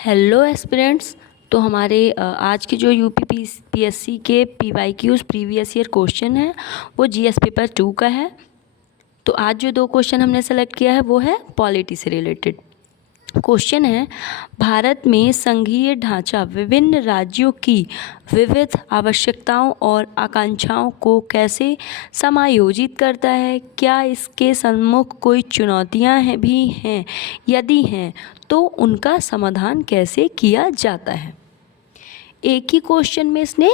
Hello aspirants. तो हमारे आज के जो यूपी पीएससी के पीवाईक्यूज प्रीवियस ईयर क्वेश्चन है वो जीएस पेपर 2 का है। तो आज जो दो क्वेश्चन हमने सेलेक्ट किया है वो है पॉलिटी से रिलेटेड। क्वेश्चन है, भारत में संघीय ढांचा विभिन्न राज्यों की विविध आवश्यकताओं और आकांक्षाओं को कैसे समायोजित करता है? क्या इसके सम्मुख कोई चुनौतियां भी हैं? यदि हैं तो उनका समाधान कैसे किया जाता है? एक ही क्वेश्चन में इसने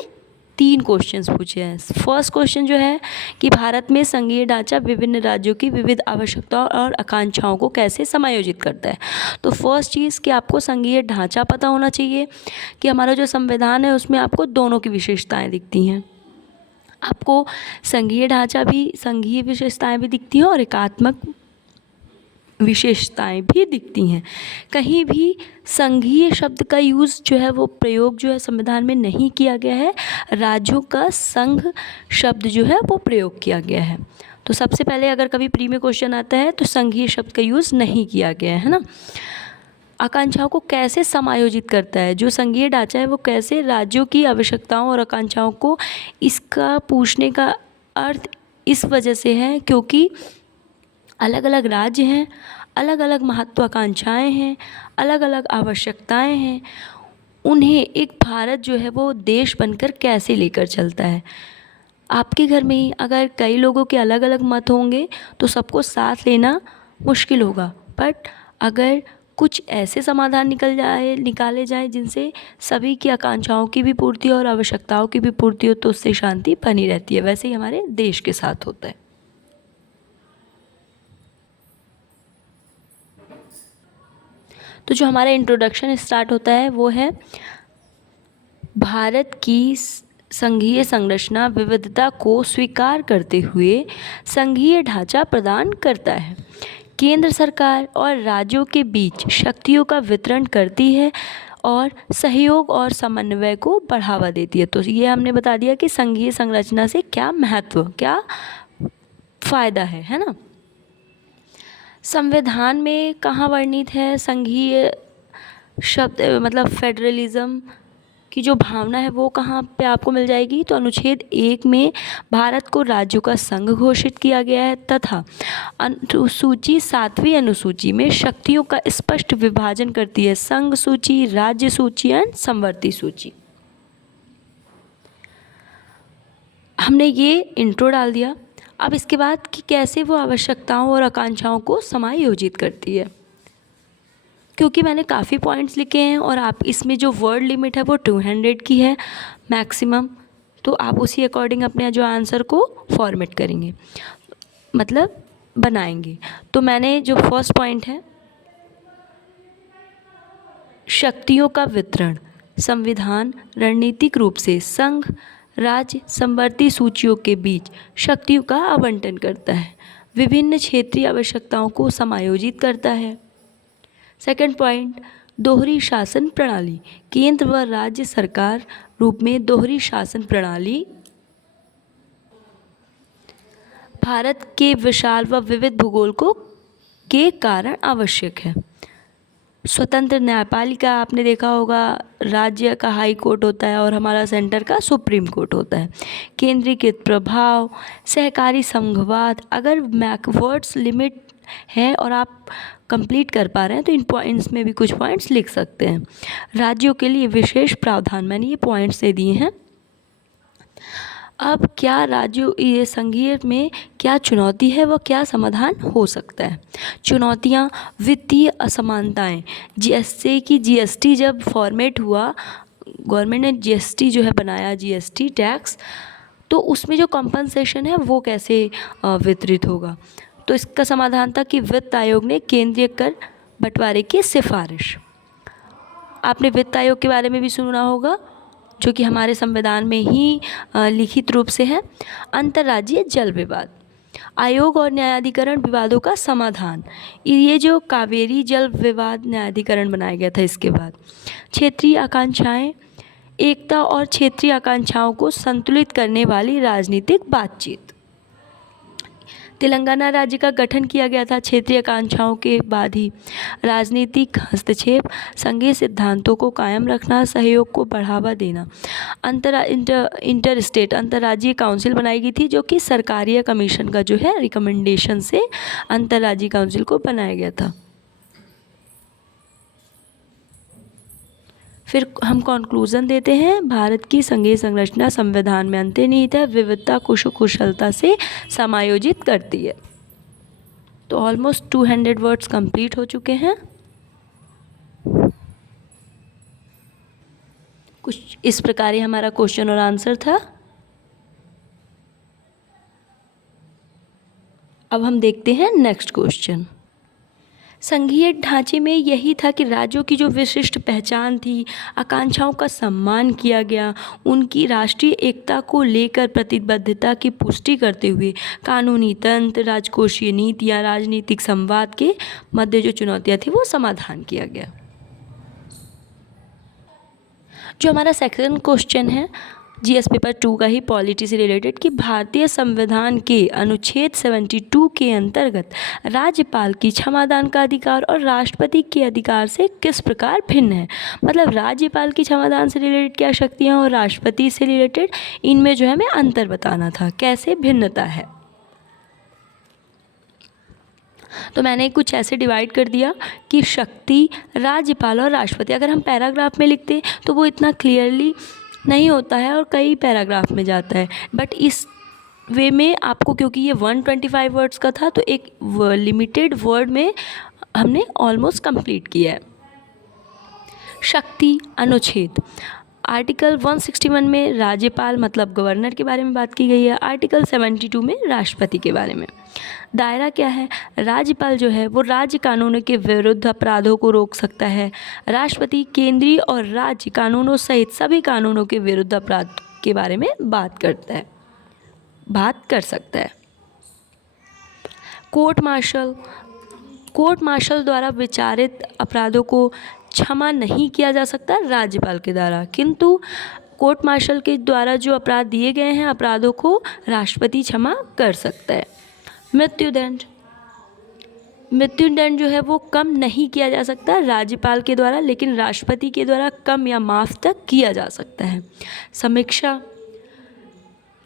3 क्वेश्चंस पूछे हैं। फर्स्ट क्वेश्चन जो है कि भारत में संघीय ढांचा विभिन्न राज्यों की विविध आवश्यकताओं और आकांक्षाओं को कैसे समायोजित करता है। तो फर्स्ट चीज़ कि आपको संघीय ढांचा पता होना चाहिए कि हमारा जो संविधान है उसमें आपको दोनों की विशेषताएं दिखती हैं। आपको संघीय ढांचा भी, संघीय विशेषताएं भी दिखती हैं और एकात्मक विशेषताएं भी दिखती हैं। कहीं भी संघीय शब्द का यूज़ जो है वो प्रयोग जो है संविधान में नहीं किया गया है। राज्यों का संघ शब्द जो है वो प्रयोग किया गया है। तो सबसे पहले अगर कभी प्री में क्वेश्चन आता है तो संघीय शब्द का यूज़ नहीं किया गया है ना। आकांक्षाओं को कैसे समायोजित करता है? जो संघीय ढांचा है वो कैसे राज्यों की आवश्यकताओं और आकांक्षाओं को, इसका पूछने का अर्थ इस वजह से है क्योंकि अलग अलग राज्य हैं, अलग अलग महत्वाकांक्षाएं हैं, अलग अलग आवश्यकताएं हैं। उन्हें एक भारत जो है वो देश बनकर कैसे लेकर चलता है। आपके घर में ही अगर कई लोगों के अलग अलग मत होंगे तो सबको साथ लेना मुश्किल होगा, बट अगर कुछ ऐसे समाधान निकाले जाए जिनसे सभी की आकांक्षाओं की भी पूर्ति और आवश्यकताओं की भी पूर्ति हो तो उससे शांति बनी रहती है। वैसे ही हमारे देश के साथ होता है। तो जो हमारा इंट्रोडक्शन स्टार्ट होता है वो है, भारत की संघीय संरचना विविधता को स्वीकार करते हुए संघीय ढांचा प्रदान करता है। केंद्र सरकार और राज्यों के बीच शक्तियों का वितरण करती है और सहयोग और समन्वय को बढ़ावा देती है। तो ये हमने बता दिया कि संघीय संरचना से क्या महत्व, क्या फ़ायदा है ना। संविधान में कहाँ वर्णित है संघीय शब्द, मतलब फेडरलिज्म की जो भावना है वो कहाँ पे आपको मिल जाएगी? तो अनुच्छेद 1 में भारत को राज्यों का संघ घोषित किया गया है तथा अनुसूची 7वीं अनुसूची में शक्तियों का स्पष्ट विभाजन करती है, संघ सूची, राज्य सूची एंड समवर्ती सूची। हमने ये इंट्रो डाल दिया। अब इसके बाद कि कैसे वो आवश्यकताओं और आकांक्षाओं को समायोजित करती है, क्योंकि मैंने काफ़ी पॉइंट्स लिखे हैं और आप इसमें जो वर्ड लिमिट है वो 200 की है मैक्सिमम। तो आप उसी अकॉर्डिंग अपने जो आंसर को फॉर्मेट करेंगे, मतलब बनाएंगे। तो मैंने जो फर्स्ट पॉइंट है, शक्तियों का वितरण, संविधान रणनीतिक रूप से संघ, राज्य, समवर्ती सूचियों के बीच शक्तियों का आवंटन करता है, विभिन्न क्षेत्रीय आवश्यकताओं को समायोजित करता है। सेकंड पॉइंट, दोहरी शासन प्रणाली, केंद्र व राज्य सरकार रूप में दोहरी शासन प्रणाली भारत के विशाल व विविध भूगोल को के कारण आवश्यक है। स्वतंत्र न्यायपालिका आपने देखा होगा, राज्य का हाई कोर्ट होता है और हमारा सेंटर का सुप्रीम कोर्ट होता है। केंद्रीकृत प्रभाव, सहकारी संघवाद। अगर मैकवर्ड्स लिमिट है और आप कंप्लीट कर पा रहे हैं तो इन पॉइंट्स में भी कुछ पॉइंट्स लिख सकते हैं। राज्यों के लिए विशेष प्रावधान, मैंने ये पॉइंट्स दे दिए हैं। अब क्या राज्यों, ये संघीय में क्या चुनौती है व क्या समाधान हो सकता है? चुनौतियाँ, वित्तीय असमानताएं, जैसे कि जीएसटी जब फॉर्मेट हुआ, गवर्नमेंट ने जीएसटी जो है बनाया, जीएसटी टैक्स, तो उसमें जो कंपनसेशन है वो कैसे वितरित होगा? तो इसका समाधान था कि वित्त आयोग ने केंद्रीय कर बंटवारे की सिफारिश। आपने वित्त आयोग के बारे में भी सुना होगा, जो कि हमारे संविधान में ही लिखित रूप से है। अंतर्राज्यीय जल विवाद, आयोग और न्यायाधिकरण विवादों का समाधान, ये जो कावेरी जल विवाद न्यायाधिकरण बनाया गया था। इसके बाद क्षेत्रीय आकांक्षाएं, एकता और क्षेत्रीय आकांक्षाओं को संतुलित करने वाली राजनीतिक बातचीत। तेलंगाना राज्य का गठन किया गया था क्षेत्रीय आकांक्षाओं के बाद ही। राजनीतिक हस्तक्षेप, संघीय सिद्धांतों को कायम रखना, सहयोग को बढ़ावा देना। इंटर स्टेट अंतर्राज्यीय काउंसिल बनाई गई थी, जो कि सरकारी कमीशन का जो है रिकमेंडेशन से अंतर्राज्यीय काउंसिल को बनाया गया था। फिर हम कॉन्क्लूज़न देते हैं, भारत की संघीय संरचना संविधान में अंतर्निहित है, विविधता को कुशलता से समायोजित करती है। तो ऑलमोस्ट 200 वर्ड्स कंप्लीट हो चुके हैं। कुछ इस प्रकार ही हमारा क्वेश्चन और आंसर था। अब हम देखते हैं नेक्स्ट क्वेश्चन। संघीय ढांचे में यही था कि राज्यों की जो विशिष्ट पहचान थी, आकांक्षाओं का सम्मान किया गया, उनकी राष्ट्रीय एकता को लेकर प्रतिबद्धता की पुष्टि करते हुए कानूनी तंत्र, राजकोषीय नीतियाँ, राजनीतिक संवाद के मध्य जो चुनौतियाँ थी वो समाधान किया गया। जो हमारा सेकंड क्वेश्चन है जीएस पेपर 2 का ही पॉलिटी से रिलेटेड, कि भारतीय संविधान के अनुच्छेद 72 के अंतर्गत राज्यपाल की क्षमादान का अधिकार और राष्ट्रपति के अधिकार से किस प्रकार भिन्न है। मतलब राज्यपाल की क्षमादान से रिलेटेड क्या शक्तियाँ और राष्ट्रपति से रिलेटेड, इनमें जो है हमें अंतर बताना था, कैसे भिन्नता है। तो मैंने कुछ ऐसे डिवाइड कर दिया कि शक्ति, राज्यपाल और राष्ट्रपति। अगर हम पैराग्राफ में लिखते तो वो इतना क्लियरली नहीं होता है और कई पैराग्राफ में जाता है, बट इस वे में आपको, क्योंकि ये 125 वर्ड्स का था, तो एक लिमिटेड वर्ड में हमने ऑलमोस्ट कंप्लीट किया है। शक्ति अनुच्छेद, आर्टिकल 161 में राज्यपाल मतलब गवर्नर के बारे में बात की गई है, आर्टिकल 72 में राष्ट्रपति के बारे में। दायरा क्या है, राज्यपाल जो है वो राज्य कानूनों के विरुद्ध अपराधों को रोक सकता है, राष्ट्रपति केंद्रीय और राज्य कानूनों सहित सभी कानूनों के विरुद्ध अपराध के बारे में बात कर सकता है। कोर्ट मार्शल द्वारा विचारित अपराधों को क्षमा नहीं किया जा सकता राज्यपाल के द्वारा, किंतु कोर्ट मार्शल के द्वारा जो अपराध दिए गए हैं, अपराधों को राष्ट्रपति क्षमा कर सकता है। मृत्युदंड जो है वो कम नहीं किया जा सकता राज्यपाल के द्वारा, लेकिन राष्ट्रपति के द्वारा कम या माफ़ तक किया जा सकता है। समीक्षा,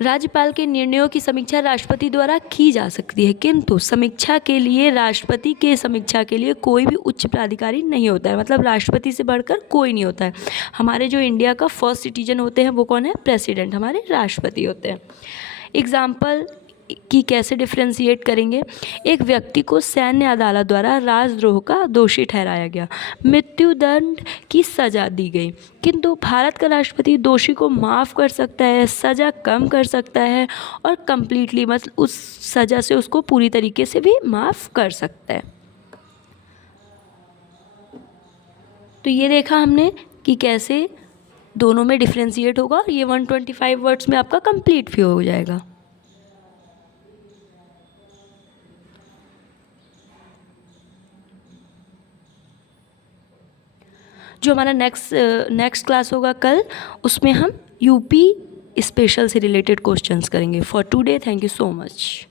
राज्यपाल के निर्णयों की समीक्षा राष्ट्रपति द्वारा की जा सकती है, किंतु समीक्षा के लिए राष्ट्रपति के समीक्षा के लिए कोई भी उच्च प्राधिकारी नहीं होता है। मतलब राष्ट्रपति से बढ़कर कोई नहीं होता है। हमारे जो इंडिया का फर्स्ट सिटीजन होते हैं वो कौन है, प्रेसिडेंट, हमारे राष्ट्रपति होते हैं। एग्जाम्पल की कैसे डिफ्रेंशिएट करेंगे, एक व्यक्ति को सैन्य अदालत द्वारा राजद्रोह का दोषी ठहराया गया, मृत्युदंड की सज़ा दी गई, किंतु भारत का राष्ट्रपति दोषी को माफ़ कर सकता है, सज़ा कम कर सकता है और कंप्लीटली मतलब उस सज़ा से उसको पूरी तरीके से भी माफ़ कर सकता है। तो ये देखा हमने कि कैसे दोनों में डिफ्रेंशिएट होगा, और ये 125 वर्ड्स में आपका कंप्लीट भी हो जाएगा। जो हमारा नेक्स्ट क्लास होगा कल, उसमें हम यूपी स्पेशल से रिलेटेड क्वेश्चंस करेंगे। For today thank you so much.